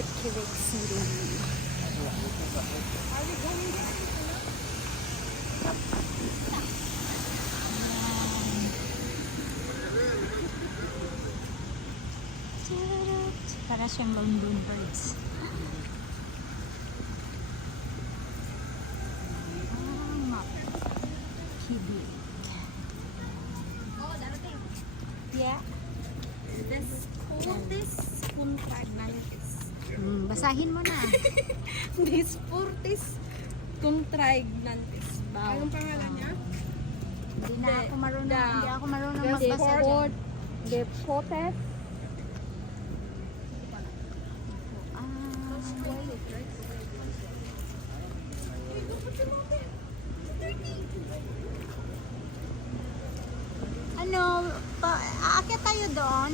at Quebec City. Are we going there? Para siyang London birds. Yeah. This Fortis Contragnantes. Basahin mo na. This Fortis Contragnantes. Anong pangalan niya? Hindi ako marunong magbasa dyan. The Fortis. Aakyat tayo doon.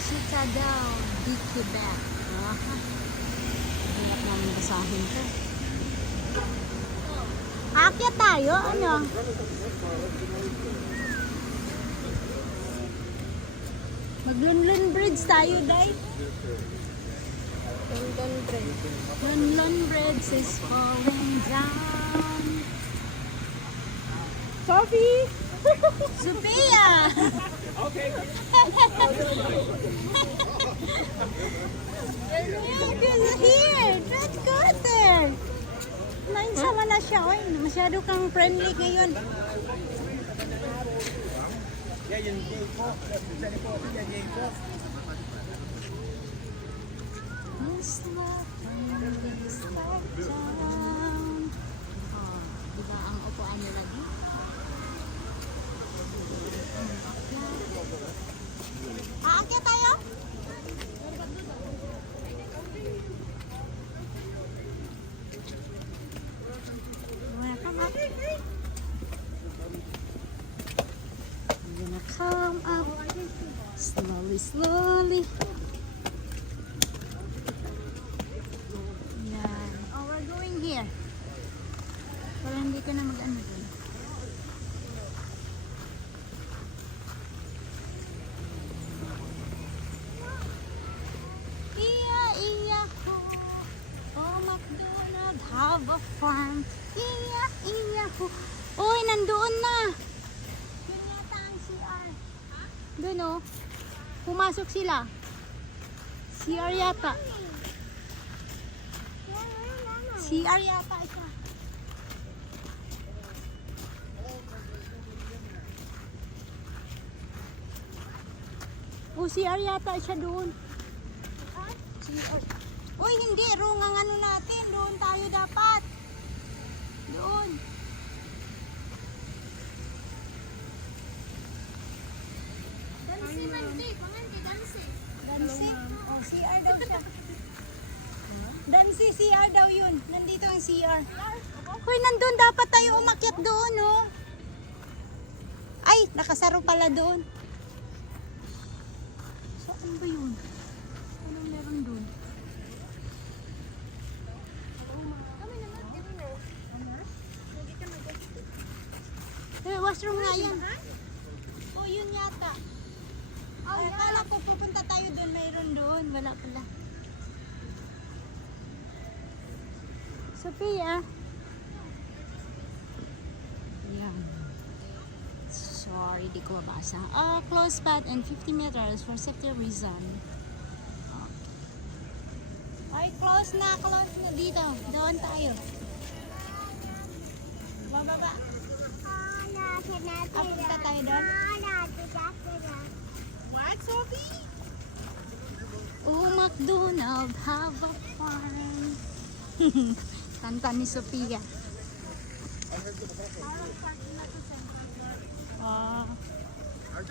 Citadel de Quebec. Hirap namin basahin to. Aakyat tayo? Ano? Mag-Lunlun Bridge tayo, Day. London Bridge. Lunlun Bridge is falling down. Sophie! Sophia! Okay. Here! Let's go there! Nainsama na siya. Oy, masyado kang friendly ngayon. Diba ang upuan niya lagi? Aakyat tayo? We're gonna come up slowly, slowly. Yan. Oh, we're going here. Para hindi ka na mag-ano dun. Iya-iya-ho. Oh, McDonald, have a farm. Iya-iya-ho. Uy, nandoon na. Yun yata ang CR. Doon oh. Pumasok sila. CR yata. CR yata siya. Oh, CR yata siya doon. CR. Uy, hindi. Wrong ang ano natin. Doon tayo dapat. Doon. Dansi man di. Panganti, dansi. Dansi. Oh, CR daw siya. Dansi, CR daw yun. Nandito ang CR. Uy, nandun dapat tayo umakyat doon, oh. Ay, nakasaro pala doon. Saan ba yun? Anong meron doon? Kami naman, dito na. Hindi ka mag-gusto. Washroom nga yan. Oh, yun yata. Ay, akala ko pupunta tayo doon. Mayroon doon. Wala pala. Sophia. Yan. Sorry, di ko mabasa. Close path and 50 meters for safety reason. Ay, close na dito. Doon tayo. Bababa. Punta tayo doon. What, Sophie? Oh, McDonald, have a farm. Kanta ni Sophia. Ah. I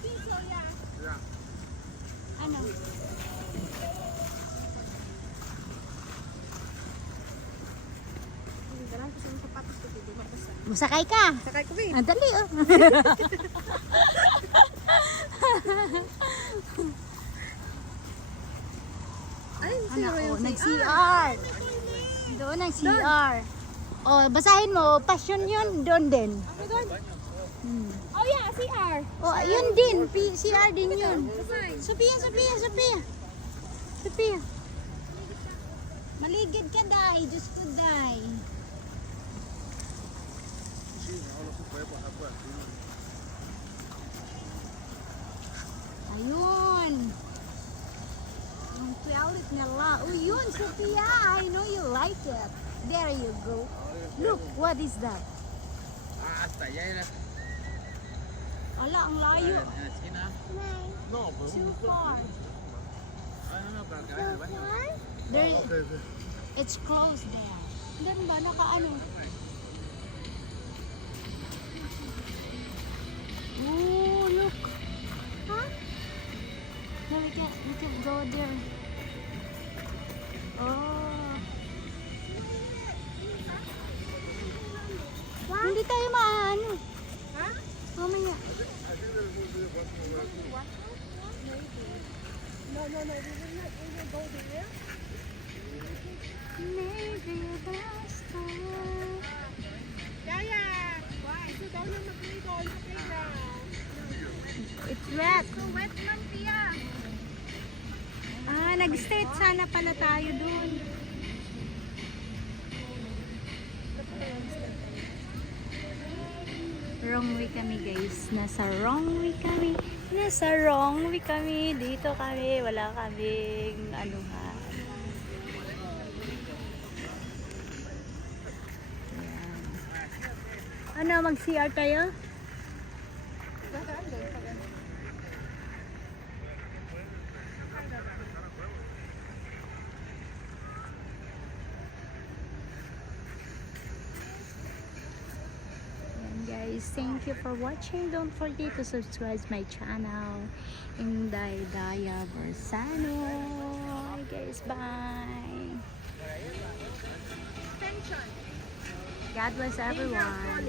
think so, yeah. Ano? Dalang ko sa sapatos ko, di mabasa. Masakay ka. Sakay ko, babe. Dali oh. Ay, Ano, zero yung nag-CR. Doon ang CR. Oh, basahin mo. Passion yun. Doon din. Ano doon? Oh yeah, CR. Oh, yun din. CR din yun. Fine. Sophia. Sophia. Maligid ka, Day. Diyos ko, Day. Ayun. Ang pialit nila. Oh, yun, Sophia. I know you like it. There you go. Look, what is that? Hasta allá era. Ala, ang layo. En la esquina. No, pues. Too far. No, pero que vaya al baño. There, it's closed there. Hindi ba? Nakaano? Oh, look. Huh? No, we can go there. Oh. Hindi tayo maano. Ha? Mamaya. No, we will go there. Maybe last time. Yaya! Why? So daw yung mag-play doon sa playground. It's wet. So wet man, Pia. Ah, nag-stay sana pala tayo dun. Wrong way kami, guys. Nasa wrong way kami. Dito kami. Wala kaming anuhan. Ayan. Ano, mag-CR tayo? Guys, thank you for watching. Don't forget to subscribe my channel, Inday Daya Bersano. Hi guys, bye. Extension. God bless everyone.